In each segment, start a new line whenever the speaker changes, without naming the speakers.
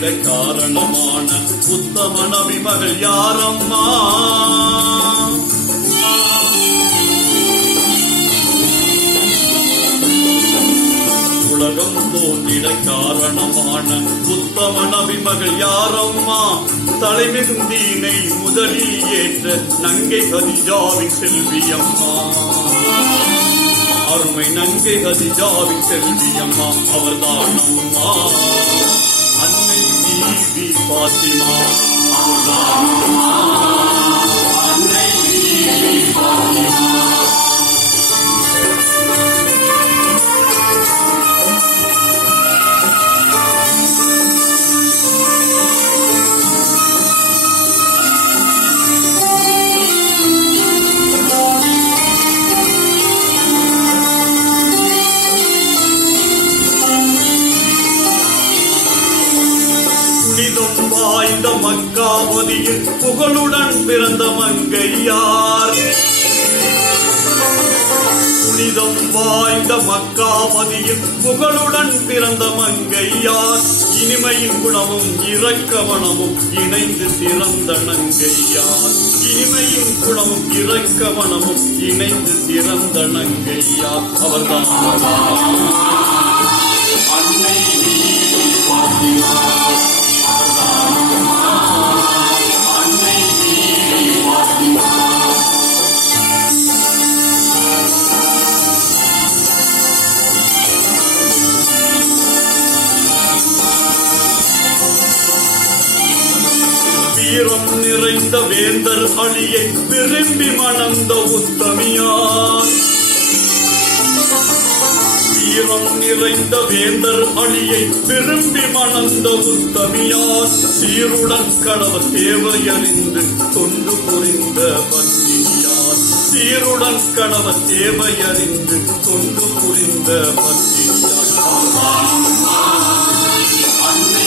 தோன்றிட காரணமான உத்தம நபி மகள் யாரம்மா? உலகம் தோன்றிட காரணமான உத்தம நபி மகள் யாரம்மா தலைமிகுந்தீனை முதலில் ஏற்ற நங்கை கதிஜாவின் செல்வி அம்மா அருமை நங்கை கதிஜாவின் செல்வி அம்மா அவர்தான் அம்மா. அன்னை பீபி பாத்திமா அவர்தான் அம்மா அன்னை பீபி பாத்திமா கோதியில் புகழுடன் பிறந்த மங்கையார். புனிதம் வாய்ந்த மக்காவதியில் புகழுடன் பிறந்த மங்கையார். இனிமையின் குணமும் இரக்கவனமும் இணைந்து சிறந்த நங்கையார். இனிமையின் குணமும் இரக்கவனமும் இணைந்து சிறந்த நங்கையார். அவர்தான் அன்னை நிறைந்த வேந்தர் அணியை விரும்பி மணந்த உத்தமியார். வீரம் நிறைந்த வேந்தர் அணியை விரும்பி மணந்த உத்தமியார். சீருடன் கணவர் தேவையறிந்து தொண்டு புரிந்த பத்தினியார் சீருடன் கணவர் தேவையறிந்து தொண்டு புரிந்த பத்தினியார் அன்னை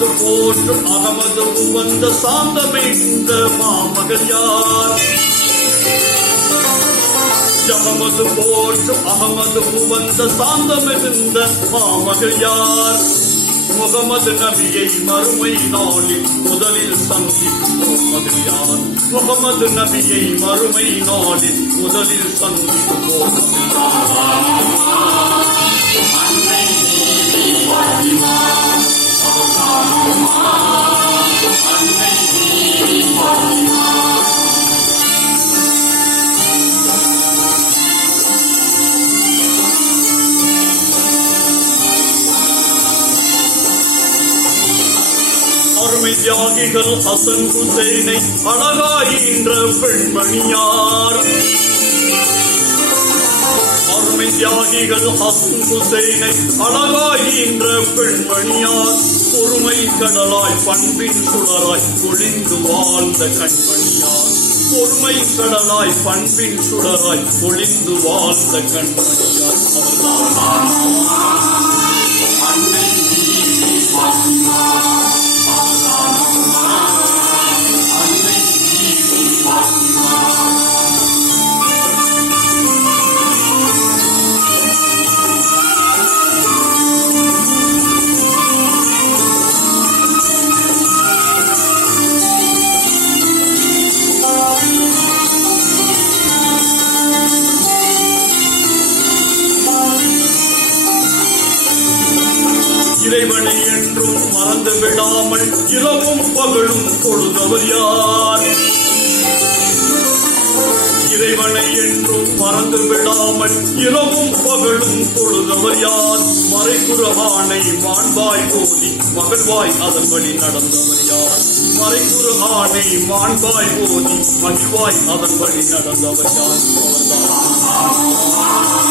அகமது போற்று அகமது வந்த சாந்தமைந்த மாமகள் யார்? அகமது போற்று அகமது வந்த சாந்தமிகுந்த மாமகள் யார்? முகமது நபியை மறுமை நாளில் முதலில் சந்திக்கும் மகள் யார்? முகமது நபியை மறுமை நாளில் முதலில் சந்திக்கும் மகள் யார்? அன்னை பாத்திமா தியாகிகள் ஹசன் ஹுசைனை அழகாயின்ற பெண்மணியார். அருமை தியாகிகள் ஹசன் ஹுசைனை அழகாயின்ற பெண்மணியார் பொறுமை கடலாய் பண்பின் சுடராய் ஒளிந்து வாழ்ந்த கண்மணியார். பொறுமை கடலாய் பண்பின் சுடராய் ஒளிந்து வாழ்ந்த கண்மணியார். அவர்தான் மறந்து விடாமல் இரவும் பகலும் தொழுதவர் யார்? இறைவனை என்றும் மறந்து விடாமல் இரவும் பகலும் தொழுதவர் யார்? மறைக்குறவானை மாண்பாய் ஓதி மகள்வாய் அதன் வழி நடந்தவர் யார்? மறைக்குறவானை மாண்பாய் ஓதி மகிழ்வாய் அதன் வழி நடந்தவர் யார்? அவர்தான்.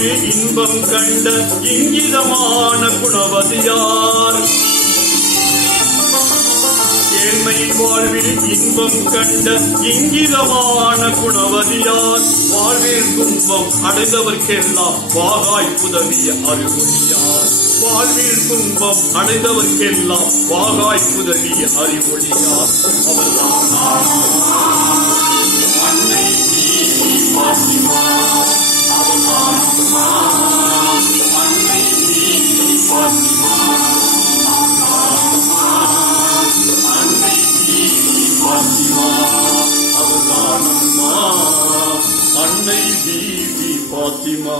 இன்பம் கண்ட இங்கிதமான குணவதியார். ஏழ்மை வாழ்வில் இன்பம் கண்ட இங்கிதமான குணவதியார். வாழ்வில் துன்பம் அடைந்தவர்க்கெல்லாம் வாகாய் உதவிய அறிவொழியார் வாழ்வில் துன்பம் அடைந்தவர்க்கெல்லாம் வாகாய் உதவிய அறிவொழியார் அவர்தான் அன்னை தீவி பாத்திமா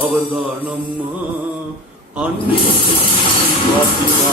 அவர்தானம்மா அன்னை பாத்திமா.